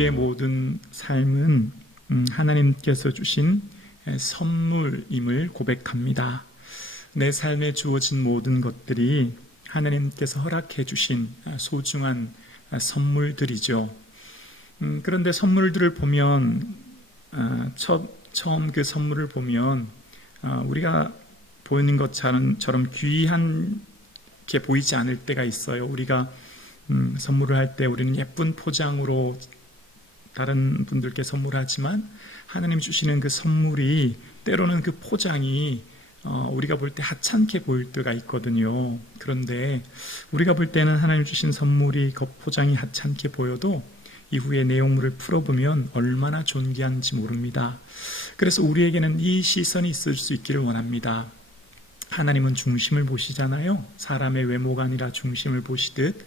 우리의 모든 삶은 하나님께서 주신 선물임을 고백합니다. 내 삶에 주어진 모든 것들이 하나님께서 허락해 주신 소중한 선물들이죠. 그런데 선물들을 보면 처음 그 선물을 보면 우리가 보이는 것처럼 귀한 게 보이지 않을 때가 있어요. 우리가 선물을 할 때 우리는 예쁜 포장으로 다른 분들께 선물하지만 하나님 주시는 그 선물이 때로는 그 포장이 우리가 볼 때 하찮게 보일 때가 있거든요. 그런데 우리가 볼 때는 하나님 주신 선물이 겉포장이 하찮게 보여도 이후에 내용물을 풀어보면 얼마나 존귀한지 모릅니다. 그래서 우리에게는 이 시선이 있을 수 있기를 원합니다. 하나님은 중심을 보시잖아요. 사람의 외모가 아니라 중심을 보시듯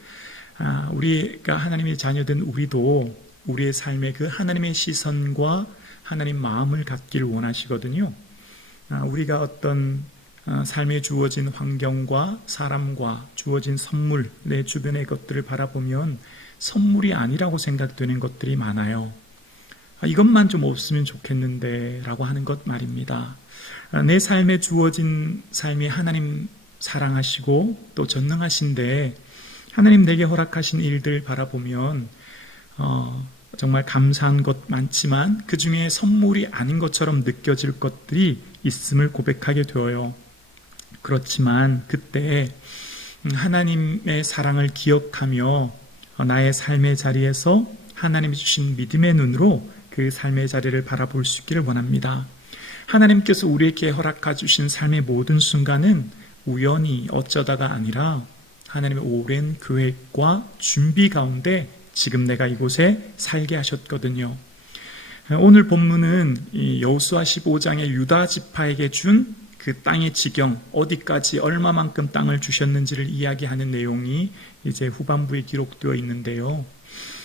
우리가 하나님의 자녀된 우리도 우리의 삶에 그 하나님의 시선과 하나님 마음을 갖기를 원하시거든요. 우리가 어떤 삶에 주어진 환경과 사람과 주어진 선물, 내 주변의 것들을 바라보면 선물이 아니라고 생각되는 것들이 많아요. 이것만 좀 없으면 좋겠는데 라고 하는 것 말입니다. 내 삶에 주어진 삶이 하나님 사랑하시고 또 전능하신데 하나님 내게 허락하신 일들 바라보면 정말 감사한 것 많지만 그 중에 선물이 아닌 것처럼 느껴질 것들이 있음을 고백하게 되어요. 그렇지만 그때 하나님의 사랑을 기억하며 나의 삶의 자리에서 하나님이 주신 믿음의 눈으로 그 삶의 자리를 바라볼 수 있기를 원합니다. 하나님께서 우리에게 허락해 주신 삶의 모든 순간은 우연히 어쩌다가 아니라 하나님의 오랜 계획과 준비 가운데 지금 내가 이곳에 살게 하셨거든요. 오늘 본문은 여호수아 15장의 유다 지파에게 준 그 땅의 지경, 어디까지 얼마만큼 땅을 주셨는지를 이야기하는 내용이 이제 후반부에 기록되어 있는데요.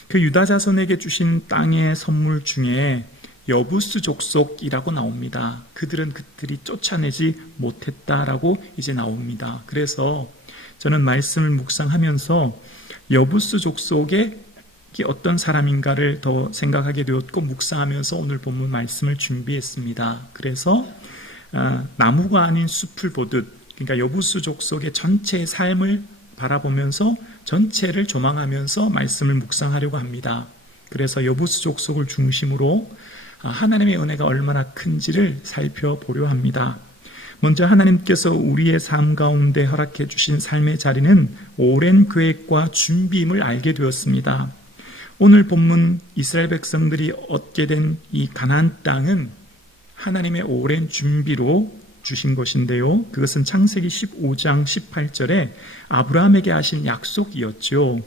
그 유다 자손에게 주신 땅의 선물 중에 여부스 족속이라고 나옵니다. 그들이 쫓아내지 못했다라고 이제 나옵니다. 그래서 저는 말씀을 묵상하면서 여부스 족속의 어떤 사람인가를 더 생각하게 되었고 묵상하면서 오늘 본문 말씀을 준비했습니다. 그래서 나무가 아닌 숲을 보듯, 그러니까 여부스 족속의 전체의 삶을 바라보면서 전체를 조망하면서 말씀을 묵상하려고 합니다. 그래서 여부스 족속을 중심으로 하나님의 은혜가 얼마나 큰지를 살펴보려 합니다. 먼저 하나님께서 우리의 삶 가운데 허락해 주신 삶의 자리는 오랜 계획과 준비임을 알게 되었습니다. 오늘 본문 이스라엘 백성들이 얻게 된 이 가나안 땅은 하나님의 오랜 준비로 주신 것인데요. 그것은 창세기 15장 18절에 아브라함에게 하신 약속이었죠.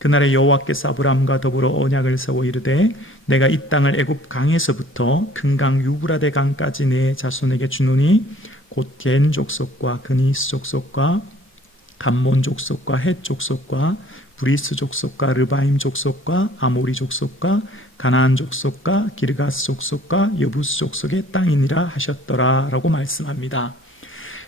그날에 여호와께서 아브라함과 더불어 언약을 세워 이르되 내가 이 땅을 애굽 강에서부터 큰 강 유브라데 강까지 내 자손에게 주노니 곧 겐 족속과 그니스 족속과 감몬 족속과 헷 족속과 브리스 족속과 르바임 족속과 아모리 족속과 가나안 족속과 기르가스 족속과 여부스 족속의 땅이니라 하셨더라 라고 말씀합니다.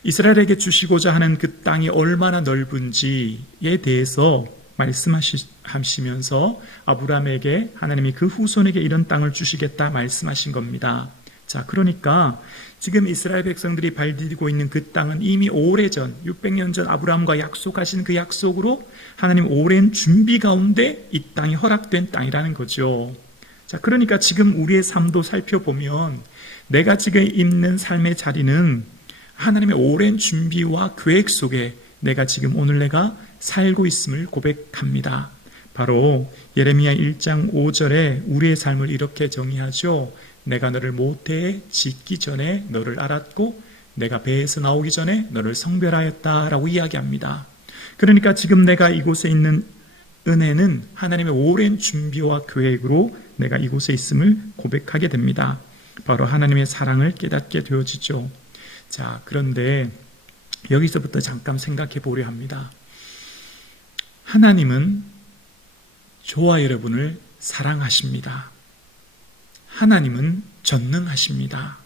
이스라엘에게 주시고자 하는 그 땅이 얼마나 넓은지에 대해서 말씀하시면서 아브라함에게 하나님이 그 후손에게 이런 땅을 주시겠다 말씀하신 겁니다. 자, 그러니까 지금 이스라엘 백성들이 발디디고 있는 그 땅은 이미 오래전 600년 전 아브라함과 약속하신 그 약속으로 하나님 오랜 준비 가운데 이 땅이 허락된 땅이라는 거죠. 자, 그러니까 지금 우리의 삶도 살펴보면 내가 지금 있는 삶의 자리는 하나님의 오랜 준비와 계획 속에 오늘 내가 살고 있음을 고백합니다. 바로 예레미야 1장 5절에 우리의 삶을 이렇게 정의하죠. 내가 너를 모태에 짓기 전에 너를 알았고 내가 배에서 나오기 전에 너를 성별하였다라고 이야기합니다. 그러니까 지금 내가 이곳에 있는 은혜는 하나님의 오랜 준비와 계획으로 내가 이곳에 있음을 고백하게 됩니다. 바로 하나님의 사랑을 깨닫게 되어지죠. 자, 그런데 여기서부터 잠깐 생각해 보려 합니다. 하나님은 저와 여러분을 사랑하십니다. 하나님은 전능하십니다.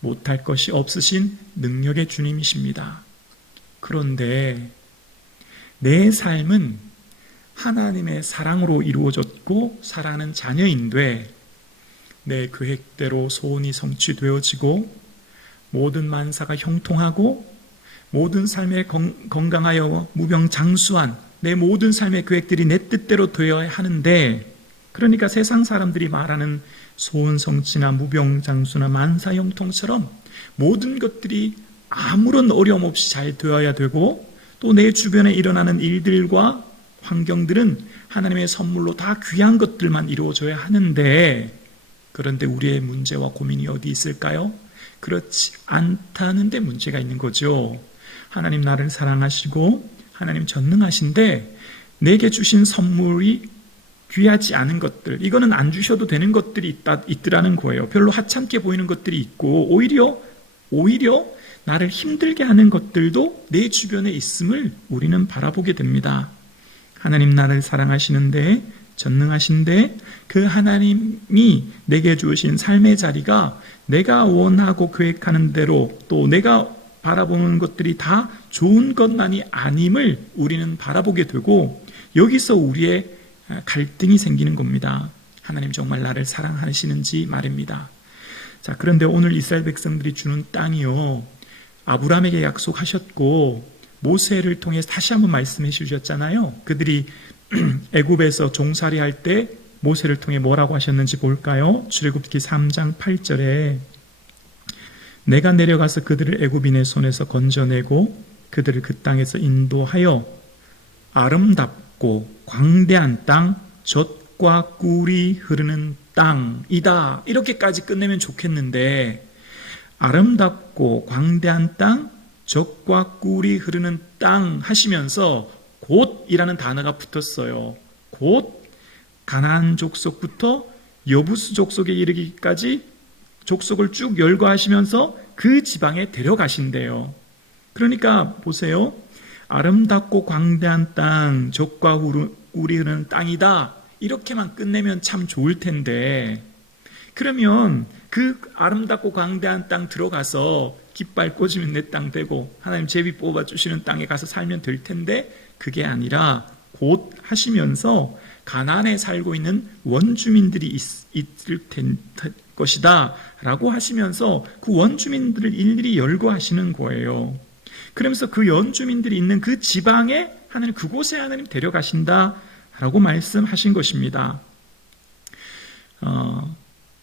못할 것이 없으신 능력의 주님이십니다. 그런데 내 삶은 하나님의 사랑으로 이루어졌고 사랑하는 자녀인데 내 계획대로 소원이 성취되어지고 모든 만사가 형통하고 모든 삶에 건강하여 무병장수한 내 모든 삶의 계획들이 내 뜻대로 되어야 하는데, 그러니까 세상 사람들이 말하는 소원 성취나 무병장수나 만사 형통처럼 모든 것들이 아무런 어려움 없이 잘 되어야 되고, 또 내 주변에 일어나는 일들과 환경들은 하나님의 선물로 다 귀한 것들만 이루어져야 하는데, 그런데 우리의 문제와 고민이 어디 있을까요? 그렇지 않다는 데 문제가 있는 거죠. 하나님 나를 사랑하시고 하나님 전능하신데 내게 주신 선물이 귀하지 않은 것들, 이거는 안 주셔도 되는 것들이 있더라는 거예요. 별로 하찮게 보이는 것들이 있고 오히려 나를 힘들게 하는 것들도 내 주변에 있음을 우리는 바라보게 됩니다. 하나님 나를 사랑하시는데 전능하신데 그 하나님이 내게 주신 삶의 자리가 내가 원하고 계획하는 대로 또 내가 바라보는 것들이 다 좋은 것만이 아님을 우리는 바라보게 되고, 여기서 우리의 갈등이 생기는 겁니다. 하나님 정말 나를 사랑하시는지 말입니다. 자, 그런데 오늘 이스라엘 백성들이 주는 땅이요, 아브라함에게 약속하셨고 모세를 통해 다시 한번 말씀해 주셨잖아요. 그들이 애굽에서 종살이 할 때 모세를 통해 뭐라고 하셨는지 볼까요? 출애굽기 3장 8절에 내가 내려가서 그들을 애굽인의 손에서 건져내고 그들을 그 땅에서 인도하여 아름답고 광대한 땅, 젖과 꿀이 흐르는 땅이다. 이렇게까지 끝내면 좋겠는데, 아름답고 광대한 땅, 젖과 꿀이 흐르는 땅 하시면서 곧이라는 단어가 붙었어요. 곧 가나안 족속부터 여부스 족속에 이르기까지 족속을 쭉 열거하시면서 그 지방에 데려가신대요. 그러니까 보세요. 아름답고 광대한 땅, 젖과 꿀이 흐르는 땅이다. 이렇게만 끝내면 참 좋을 텐데, 그러면 그 아름답고 광대한 땅 들어가서 깃발 꽂으면 내 땅 되고 하나님 제비 뽑아주시는 땅에 가서 살면 될 텐데, 그게 아니라 곧 하시면서 가나안에 살고 있는 원주민들이 있을 것이다 라고 하시면서 그 원주민들을 일일이 열거하시는 거예요. 그러면서 그 원주민들이 있는 그 지방에 하나님, 그곳에 하나님 데려가신다 라고 말씀하신 것입니다.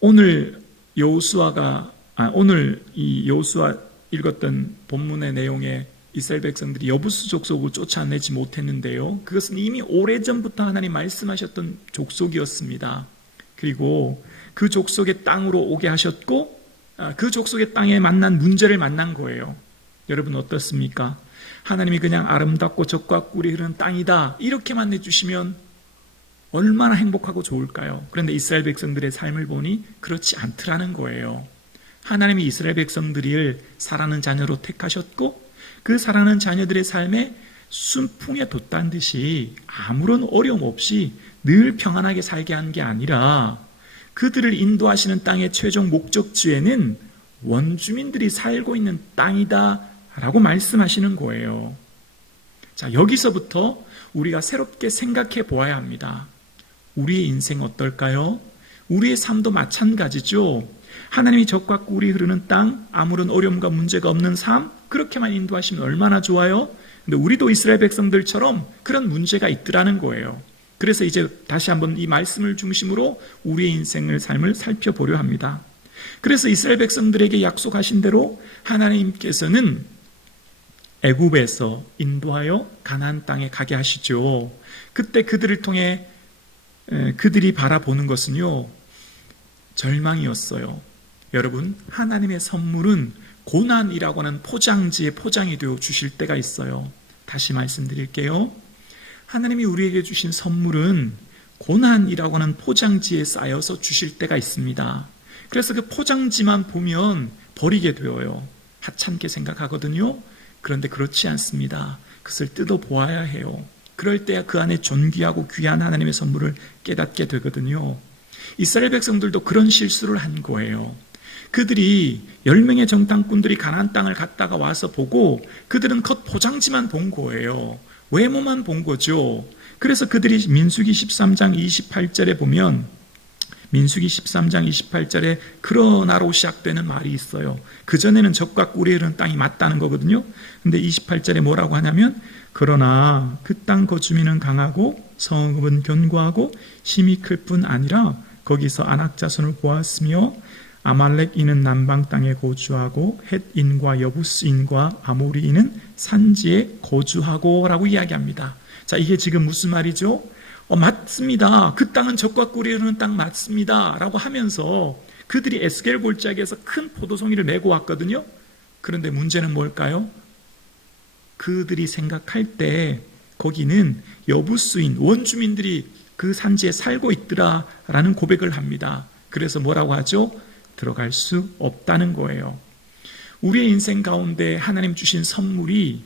오늘 이 여호수아 읽었던 본문의 내용에 이스라엘 백성들이 여부스 족속을 쫓아내지 못했는데요, 그것은 이미 오래전부터 하나님 말씀하셨던 족속이었습니다. 그리고 그 족속의 땅으로 오게 하셨고 그 족속의 땅에 만난 문제를 만난 거예요. 여러분 어떻습니까? 하나님이 그냥 아름답고 젖과 꿀이 흐르는 땅이다 이렇게만 내주시면 얼마나 행복하고 좋을까요? 그런데 이스라엘 백성들의 삶을 보니 그렇지 않더라는 거예요. 하나님이 이스라엘 백성들을 사랑하는 자녀로 택하셨고 그 사랑하는 자녀들의 삶에 순풍에 돛단 듯이 아무런 어려움 없이 늘 평안하게 살게 한 게 아니라, 그들을 인도하시는 땅의 최종 목적지에는 원주민들이 살고 있는 땅이다 라고 말씀하시는 거예요. 자, 여기서부터 우리가 새롭게 생각해 보아야 합니다. 우리의 인생 어떨까요? 우리의 삶도 마찬가지죠. 하나님이 젖과 꿀이 흐르는 땅, 아무런 어려움과 문제가 없는 삶, 그렇게만 인도하시면 얼마나 좋아요? 근데 우리도 이스라엘 백성들처럼 그런 문제가 있더라는 거예요. 그래서 이제 다시 한번 이 말씀을 중심으로 우리의 인생을, 삶을 살펴보려 합니다. 그래서 이스라엘 백성들에게 약속하신 대로 하나님께서는 애굽에서 인도하여 가나안 땅에 가게 하시죠. 그때 그들을 통해 그들이 바라보는 것은요, 절망이었어요. 여러분, 하나님의 선물은 고난이라고 하는 포장지에 포장이 되어 주실 때가 있어요. 다시 말씀드릴게요. 하나님이 우리에게 주신 선물은 고난이라고 하는 포장지에 쌓여서 주실 때가 있습니다. 그래서 그 포장지만 보면 버리게 되어요. 하찮게 생각하거든요. 그런데 그렇지 않습니다. 그것을 뜯어보아야 해요. 그럴 때 그 안에 존귀하고 귀한 하나님의 선물을 깨닫게 되거든요. 이스라엘 백성들도 그런 실수를 한 거예요. 그들이 10명의 정탐꾼들이 가나안 땅을 갔다가 와서 보고 그들은 겉 포장지만 본 거예요. 외모만 본 거죠. 그래서 그들이 민수기 13장 28절에 보면 민수기 13장 28절에 그러나로 시작되는 말이 있어요. 그전에는 적과 꿀이 흐르는 땅이 맞다는 거거든요. 근데 28절에 뭐라고 하냐면 그러나 그 땅 거주민은 강하고 성읍은 견고하고 힘이 클 뿐 아니라 거기서 아낙 자손을 보았으며 아말렉인은 남방 땅에 거주하고 헷인과 여부스인과 아모리인은 산지에 거주하고 라고 이야기합니다. 자, 이게 지금 무슨 말이죠? 맞습니다. 그 땅은 적과 꿀이 흐르는 땅 맞습니다 라고 하면서 그들이 에스겔 골짜기에서 큰 포도송이를 메고 왔거든요. 그런데 문제는 뭘까요? 그들이 생각할 때 거기는 여부스인 원주민들이 그 산지에 살고 있더라라는 고백을 합니다. 그래서 뭐라고 하죠? 들어갈 수 없다는 거예요. 우리의 인생 가운데 하나님 주신 선물이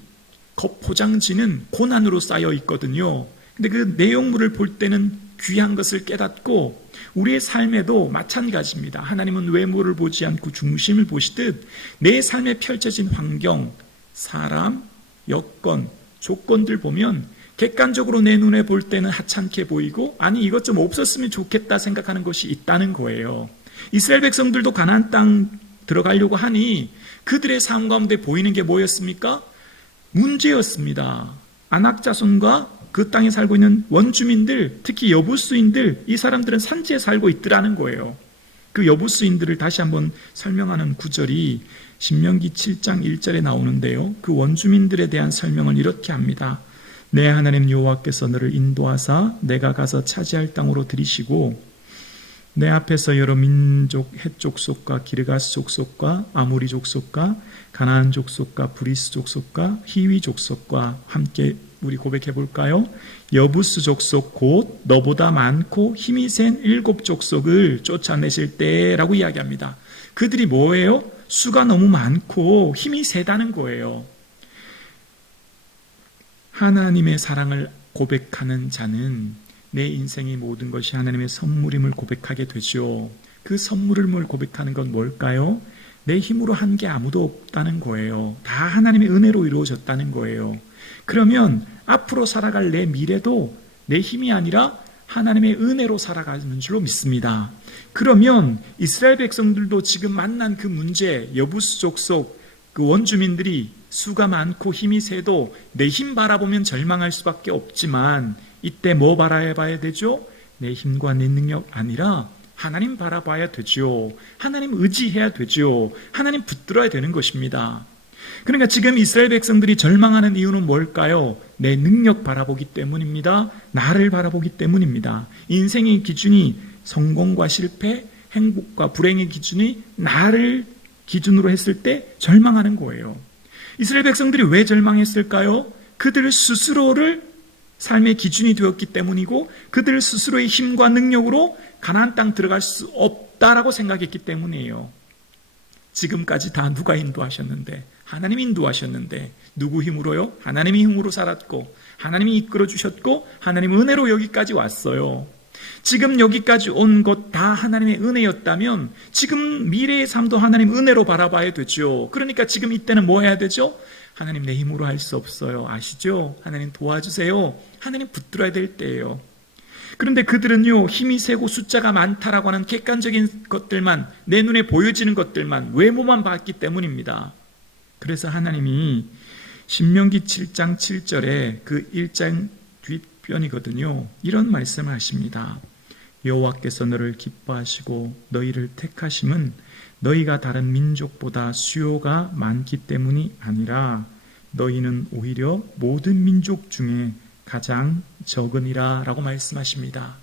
겉포장지는 고난으로 쌓여 있거든요. 근데 그 내용물을 볼 때는 귀한 것을 깨닫고 우리의 삶에도 마찬가지입니다. 하나님은 외모를 보지 않고 중심을 보시듯 내 삶에 펼쳐진 환경, 사람, 여건, 조건들 보면 객관적으로 내 눈에 볼 때는 하찮게 보이고 아니 이것 좀 없었으면 좋겠다 생각하는 것이 있다는 거예요. 이스라엘 백성들도 가나안 땅 들어가려고 하니 그들의 삶 가운데 보이는 게 뭐였습니까? 문제였습니다. 아낙 자손과 그 땅에 살고 있는 원주민들, 특히 여부수인들, 이 사람들은 산지에 살고 있더라는 거예요. 그 여부수인들을 다시 한번 설명하는 구절이 신명기 7장 1절에 나오는데요. 그 원주민들에 대한 설명을 이렇게 합니다. 내 하나님 여호와께서 너를 인도하사 내가 가서 차지할 땅으로 들이시고 내 앞에서 여러 민족 헷 족속과 기르가스 족속과 아모리 족속과 가나안 족속과 브리스 족속과 히위 족속과 함께 우리 고백해 볼까요? 여부스 족속 곧 너보다 많고 힘이 센 7 족속을 쫓아내실 때라고 이야기합니다. 그들이 뭐예요? 수가 너무 많고 힘이 세다는 거예요. 하나님의 사랑을 고백하는 자는 내 인생의 모든 것이 하나님의 선물임을 고백하게 되죠. 그 선물을 고백하는 건 뭘까요? 내 힘으로 한 게 아무도 없다는 거예요. 다 하나님의 은혜로 이루어졌다는 거예요. 그러면 앞으로 살아갈 내 미래도 내 힘이 아니라 하나님의 은혜로 살아가는 줄로 믿습니다. 그러면 이스라엘 백성들도 지금 만난 그 문제, 여부스 족속 그 원주민들이 수가 많고 힘이 세도 내 힘 바라보면 절망할 수밖에 없지만 이때 뭐 바라봐야 되죠? 내 힘과 내 능력 아니라 하나님 바라봐야 되죠. 하나님 의지해야 되죠. 하나님 붙들어야 되는 것입니다. 그러니까 지금 이스라엘 백성들이 절망하는 이유는 뭘까요? 내 능력 바라보기 때문입니다. 나를 바라보기 때문입니다. 인생의 기준이 성공과 실패, 행복과 불행의 기준이 나를 기준으로 했을 때 절망하는 거예요. 이스라엘 백성들이 왜 절망했을까요? 그들 스스로를 삶의 기준이 되었기 때문이고 그들 스스로의 힘과 능력으로 가나안 땅 들어갈 수 없다라고 생각했기 때문이에요. 지금까지 다 누가 인도하셨는데? 하나님이 인도하셨는데 누구 힘으로요? 하나님의 힘으로 살았고 하나님이 이끌어 주셨고 하나님 은혜로 여기까지 왔어요. 지금 여기까지 온 것 다 하나님의 은혜였다면 지금 미래의 삶도 하나님 은혜로 바라봐야 되죠. 그러니까 지금 이때는 뭐 해야 되죠? 하나님 내 힘으로 할 수 없어요. 아시죠? 하나님 도와주세요. 하나님 붙들어야 될 때예요. 그런데 그들은요, 힘이 세고 숫자가 많다라고 하는 객관적인 것들만, 내 눈에 보여지는 것들만, 외모만 봤기 때문입니다. 그래서 하나님이 신명기 7장 7절에 그 1장 뒷변이거든요. 이런 말씀을 하십니다. 여호와께서 너를 기뻐하시고 너희를 택하심은 너희가 다른 민족보다 수요가 많기 때문이 아니라 너희는 오히려 모든 민족 중에 가장 적으니라 라고 말씀하십니다.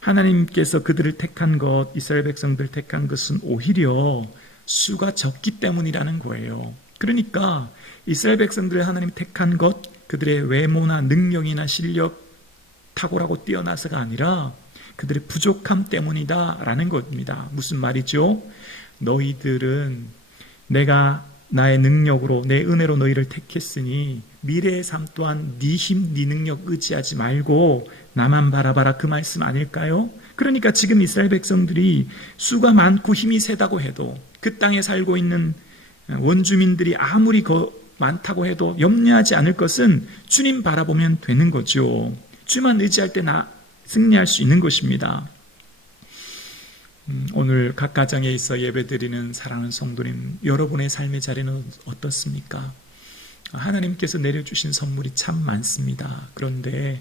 하나님께서 그들을 택한 것, 이스라엘 백성들 택한 것은 오히려 수가 적기 때문이라는 거예요. 그러니까 이스라엘 백성들을 하나님 택한 것, 그들의 외모나 능력이나 실력 탁월하고 뛰어나서가 아니라 그들의 부족함 때문이다 라는 겁니다. 무슨 말이죠? 너희들은 내가 나의 능력으로 내 은혜로 너희를 택했으니 미래의 삶 또한 네 힘, 네 능력 의지하지 말고 나만 바라봐라 그 말씀 아닐까요? 그러니까 지금 이스라엘 백성들이 수가 많고 힘이 세다고 해도, 그 땅에 살고 있는 원주민들이 아무리 많다고 해도 염려하지 않을 것은 주님 바라보면 되는 거죠. 주만 의지할 때 승리할 수 있는 것입니다. 오늘 각 가정에 있어 예배드리는 사랑하는 성도님, 여러분의 삶의 자리는 어떻습니까? 하나님께서 내려주신 선물이 참 많습니다. 그런데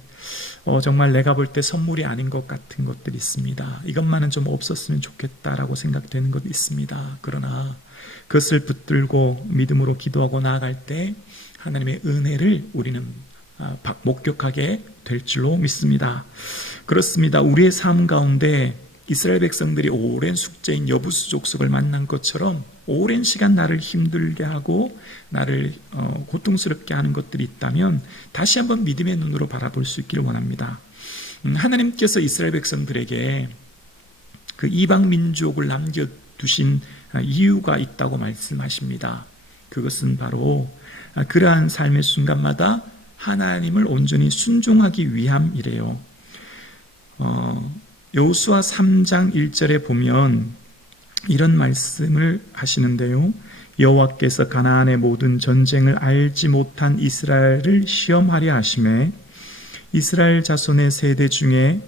정말 내가 볼 때 선물이 아닌 것 같은 것들이 있습니다. 이것만은 좀 없었으면 좋겠다라고 생각되는 것도 있습니다. 그러나 그것을 붙들고 믿음으로 기도하고 나아갈 때 하나님의 은혜를 우리는 목격하게 될 줄로 믿습니다. 그렇습니다. 우리의 삶 가운데 이스라엘 백성들이 오랜 숙제인 여부수 족속을 만난 것처럼 오랜 시간 나를 힘들게 하고 나를 고통스럽게 하는 것들이 있다면 다시 한번 믿음의 눈으로 바라볼 수 있기를 원합니다. 하나님께서 이스라엘 백성들에게 그 이방 민족을 남겨두신 이유가 있다고 말씀하십니다. 그것은 바로 그러한 삶의 순간마다 하나님을 온전히 순종하기 위함이래요. 여호수아 3장 1절에 보면 이런 말씀을 하시는데요. 여호와께서 가나안의 모든 전쟁을 알지 못한 이스라엘을 시험하려 하심에 이스라엘 자손의 세대 중에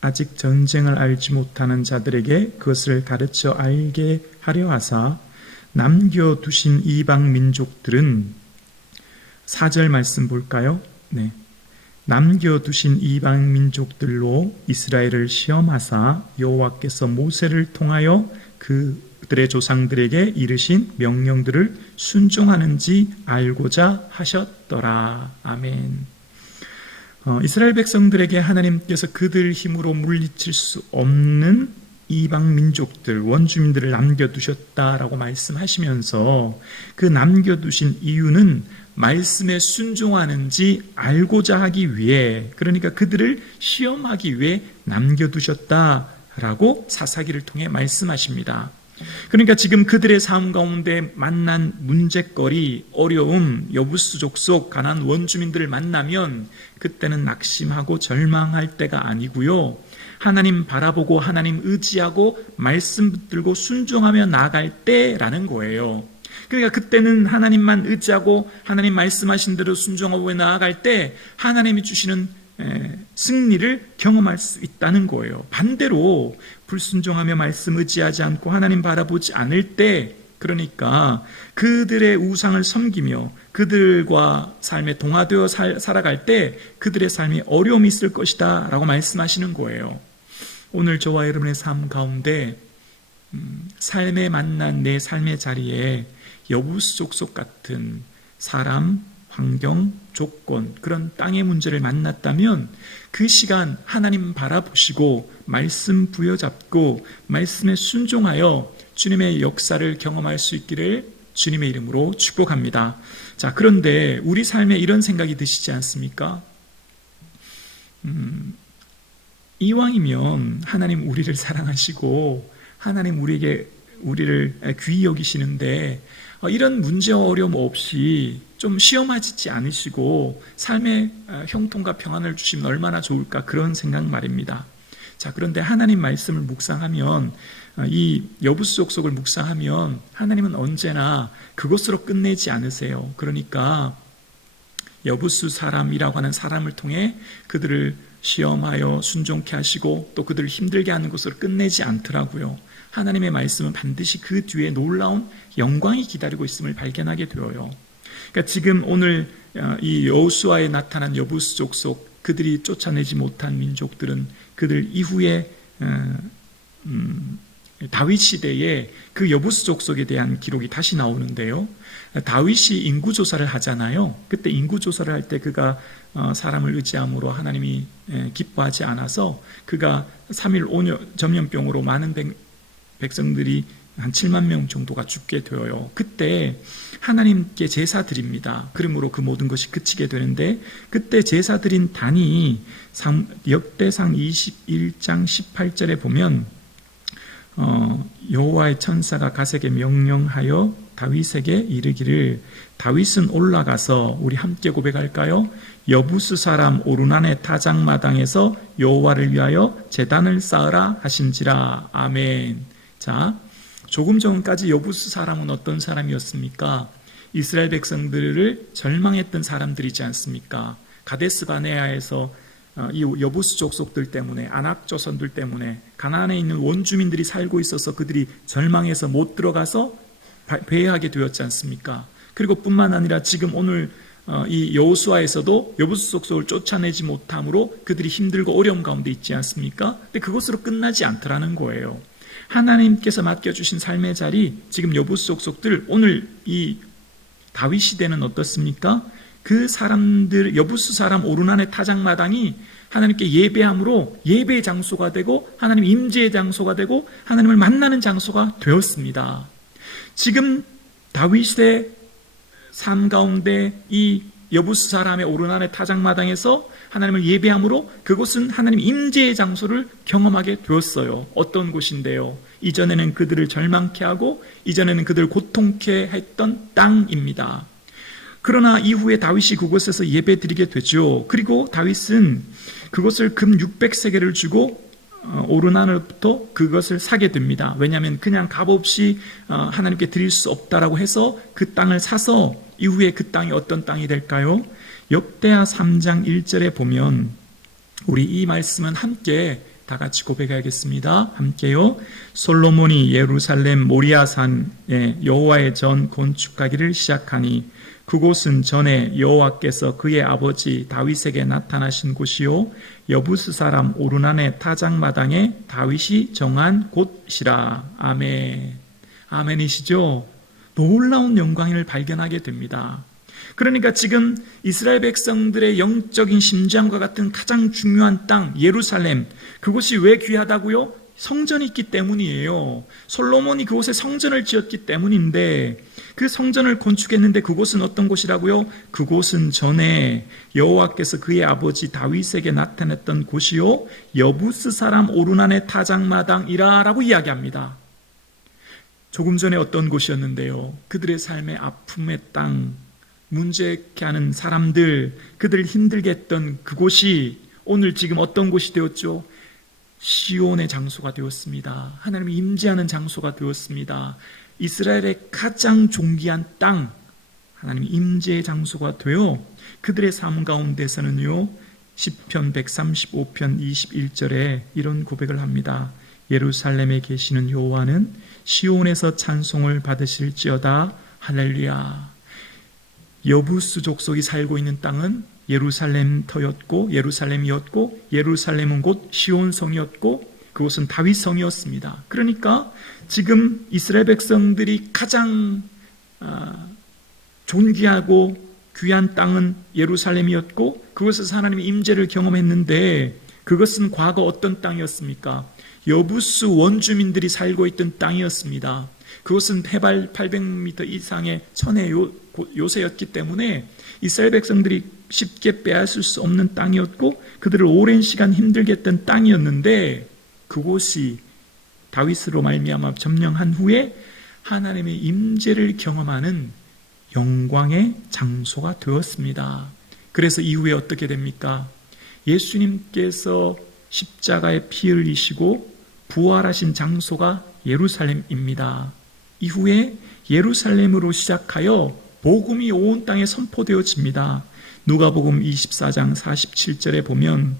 아직 전쟁을 알지 못하는 자들에게 그것을 가르쳐 알게 하려 하사 남겨두신 이방 민족들은 4절 말씀 볼까요? 네. 남겨두신 이방 민족들로 이스라엘을 시험하사 여호와께서 모세를 통하여 그들의 조상들에게 이르신 명령들을 순종하는지 알고자 하셨더라. 아멘. 이스라엘 백성들에게 하나님께서 그들 힘으로 물리칠 수 없는 이방 민족들, 원주민들을 남겨두셨다라고 말씀하시면서 그 남겨두신 이유는 말씀에 순종하는지 알고자 하기 위해, 그러니까 그들을 시험하기 위해 남겨두셨다라고 사사기를 통해 말씀하십니다. 그러니까 지금 그들의 삶 가운데 만난 문제거리, 어려움, 여부수 족속, 가나안 원주민들을 만나면 그때는 낙심하고 절망할 때가 아니고요, 하나님 바라보고 하나님 의지하고 말씀 붙들고 순종하며 나아갈 때라는 거예요. 그러니까 그때는 하나님만 의지하고 하나님 말씀하신 대로 순종하고 나아갈 때 하나님이 주시는 승리를 경험할 수 있다는 거예요. 반대로 불순종하며 말씀 의지하지 않고 하나님 바라보지 않을 때, 그러니까 그들의 우상을 섬기며 그들과 삶에 동화되어 살아갈 때 그들의 삶에 어려움이 있을 것이다 라고 말씀하시는 거예요. 오늘 저와 여러분의 삶 가운데 삶에 만난 내 삶의 자리에 여부수 족속 같은 사람, 환경, 조건, 그런 땅의 문제를 만났다면 그 시간 하나님 바라보시고 말씀 부여잡고 말씀에 순종하여 주님의 역사를 경험할 수 있기를 주님의 이름으로 축복합니다. 자, 그런데 우리 삶에 이런 생각이 드시지 않습니까? 이왕이면 하나님 우리를 사랑하시고 하나님 우리를 귀히 여기시는데 이런 문제와 어려움 없이 좀 시험하지 않으시고 삶의 형통과 평안을 주시면 얼마나 좋을까, 그런 생각 말입니다. 자, 그런데 하나님 말씀을 묵상하면, 이 여부수 족속을 묵상하면 하나님은 언제나 그것으로 끝내지 않으세요. 그러니까 여부수 사람이라고 하는 사람을 통해 그들을 시험하여 순종케 하시고 또 그들을 힘들게 하는 것으로 끝내지 않더라고요. 하나님의 말씀은 반드시 그 뒤에 놀라운 영광이 기다리고 있음을 발견하게 되어요. 그러니까 지금 오늘 이 여호수아에 나타난 여부수 족속, 그들이 쫓아내지 못한 민족들은 그들 이후에 다윗 시대에 그 여부수 족속에 대한 기록이 다시 나오는데요. 다윗이 인구조사를 하잖아요. 그때 인구조사를 할 때 그가 사람을 의지함으로 하나님이 기뻐하지 않아서 그가 3일 5년 전염병으로 많은 백성들이 한 7만 명 정도가 죽게 되어요. 그때 하나님께 제사 드립니다. 그러므로 그 모든 것이 그치게 되는데, 그때 제사 드린 단이 역대상 21장 18절에 보면 여호와의 천사가 갓에게 명령하여 다윗에게 이르기를 다윗은 올라가서 우리 함께 고백할까요? 여부스 사람 오르난의 타작마당에서 여호와를 위하여 제단을 쌓으라 하신지라. 아멘. 자, 조금 전까지 여부스 사람은 어떤 사람이었습니까? 이스라엘 백성들을 절망했던 사람들이지 않습니까? 가데스 바네아에서 이 여부스 족속들 때문에, 아낙 조선들 때문에 가나안에 있는 원주민들이 살고 있어서 그들이 절망해서 못 들어가서 배회하게 되었지 않습니까? 그리고 뿐만 아니라 지금 오늘 이 여호수아에서도 여부스 족속을 쫓아내지 못함으로 그들이 힘들고 어려움 가운데 있지 않습니까? 근데 그것으로 끝나지 않더라는 거예요. 하나님께서 맡겨주신 삶의 자리, 지금 여부스 족속들, 오늘 이 다윗 시대는 어떻습니까? 그 사람들, 여부스 사람 오르난의 타작마당이 하나님께 예배함으로 예배의 장소가 되고 하나님 임재의 장소가 되고 하나님을 만나는 장소가 되었습니다. 지금 다윗의 삶 가운데 이 여부스 사람의 오르난의 타작마당에서 하나님을 예배함으로 그곳은 하나님 임재의 장소를 경험하게 되었어요. 어떤 곳인데요? 이전에는 그들을 절망케 하고 이전에는 그들을 고통케 했던 땅입니다. 그러나 이후에 다윗이 그곳에서 예배드리게 되죠. 그리고 다윗은 그것을 금 600세겔을 주고 오르난으로부터 그것을 사게 됩니다. 왜냐하면 그냥 값없이 하나님께 드릴 수 없다라고 해서 그 땅을 사서 이후에 그 땅이 어떤 땅이 될까요? 역대하 3장 1절에 보면 우리 이 말씀은 함께 다 같이 고백하겠습니다. 함께요. 솔로몬이 예루살렘 모리아산에 여호와의 전 건축하기를 시작하니 그곳은 전에 여호와께서 그의 아버지 다윗에게 나타나신 곳이요 여부스 사람 오르난의 타작마당에 다윗이 정한 곳이라. 아멘. 아멘이시죠? 놀라운 영광을 발견하게 됩니다. 그러니까 지금 이스라엘 백성들의 영적인 심장과 같은 가장 중요한 땅 예루살렘, 그곳이 왜 귀하다고요? 성전이 있기 때문이에요. 솔로몬이 그곳에 성전을 지었기 때문인데 그 성전을 건축했는데 그곳은 어떤 곳이라고요? 그곳은 전에 여호와께서 그의 아버지 다윗에게 나타냈던 곳이요 여부스 사람 오르난의 타작마당이라 라고 이야기합니다. 조금 전에 어떤 곳이었는데요? 그들의 삶의 아픔의 땅, 문제케 하는 사람들, 그들을 힘들게 했던 그곳이 오늘 지금 어떤 곳이 되었죠? 시온의 장소가 되었습니다. 하나님이 임재하는 장소가 되었습니다. 이스라엘의 가장 존귀한 땅, 하나님이 임재의 장소가 되어 그들의 삶 가운데서는요 시편 135편 21절에 이런 고백을 합니다. 예루살렘에 계시는 여호와는 시온에서 찬송을 받으실지어다. 할렐루야. 여부스 족속이 살고 있는 땅은 예루살렘터였고 예루살렘이었고 예루살렘은 곧 시온성이었고 그곳은 다윗성이었습니다. 그러니까 지금 이스라엘 백성들이 가장 존귀하고 귀한 땅은 예루살렘이었고 그곳에서 하나님의 임재를 경험했는데 그것은 과거 어떤 땅이었습니까? 여부스 원주민들이 살고 있던 땅이었습니다. 그것은 해발 800m 이상의 천의 요새였기 때문에 이스라엘 백성들이 쉽게 빼앗을 수 없는 땅이었고 그들을 오랜 시간 힘들게 했던 땅이었는데 그곳이 다윗으로 말미암아 점령한 후에 하나님의 임재를 경험하는 영광의 장소가 되었습니다. 그래서 이후에 어떻게 됩니까? 예수님께서 십자가에 피 흘리시고 부활하신 장소가 예루살렘입니다. 이후에 예루살렘으로 시작하여 복음이 온 땅에 선포되어집니다. 누가복음 24장 47절에 보면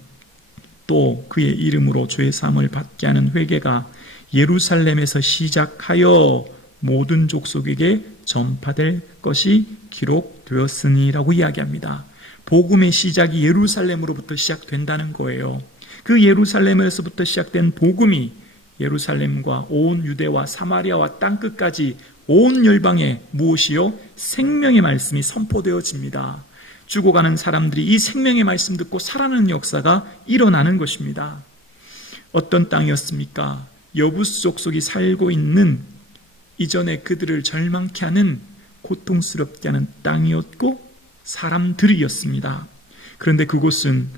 또 그의 이름으로 죄 사함을 받게 하는 회개가 예루살렘에서 시작하여 모든 족속에게 전파될 것이 기록되었으니라고 이야기합니다. 복음의 시작이 예루살렘으로부터 시작된다는 거예요. 그 예루살렘에서부터 시작된 복음이 예루살렘과 온 유대와 사마리아와 땅끝까지 온 열방에 무엇이요? 생명의 말씀이 선포되어집니다. 죽어가는 사람들이 이 생명의 말씀 듣고 살아나는 역사가 일어나는 것입니다. 어떤 땅이었습니까? 여부스 족속이 살고 있는 이전에 그들을 절망케 하는 고통스럽게 하는 땅이었고 사람들이었습니다. 그런데 그곳은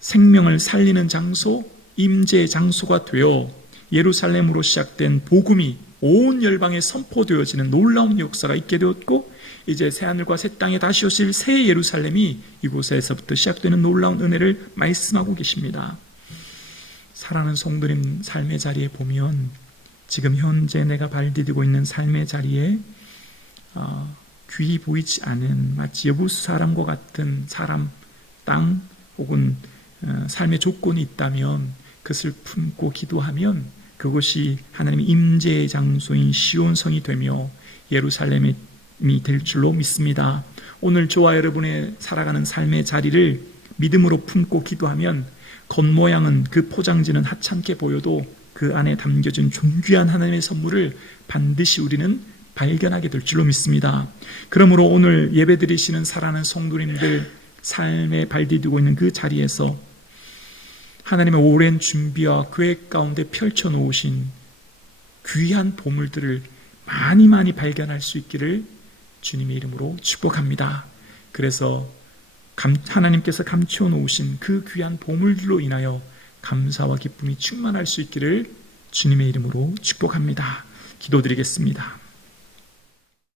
생명을 살리는 장소, 임재의 장소가 되어 예루살렘으로 시작된 복음이 온 열방에 선포되어지는 놀라운 역사가 있게 되었고, 이제 새하늘과 새 땅에 다시 오실 새 예루살렘이 이곳에서부터 시작되는 놀라운 은혜를 말씀하고 계십니다. 사랑하는 성도님, 삶의 자리에 보면 지금 현재 내가 발디디고 있는 삶의 자리에 귀히 보이지 않은 마치 여부수 사람과 같은 사람, 땅 혹은 삶의 조건이 있다면 그것을 품고 기도하면 그것이 하나님의 임재의 장소인 시온성이 되며 예루살렘이 될 줄로 믿습니다. 오늘 저와 여러분의 살아가는 삶의 자리를 믿음으로 품고 기도하면 겉모양은, 그 포장지는 하찮게 보여도 그 안에 담겨진 존귀한 하나님의 선물을 반드시 우리는 발견하게 될 줄로 믿습니다. 그러므로 오늘 예배드리시는 사랑하는 성도님들, 삶에 발디디고 있는 그 자리에서 하나님의 오랜 준비와 계획 가운데 펼쳐놓으신 귀한 보물들을 많이 발견할 수 있기를 주님의 이름으로 축복합니다. 그래서 하나님께서 감추어 놓으신 그 귀한 보물들로 인하여 감사와 기쁨이 충만할 수 있기를 주님의 이름으로 축복합니다. 기도드리겠습니다.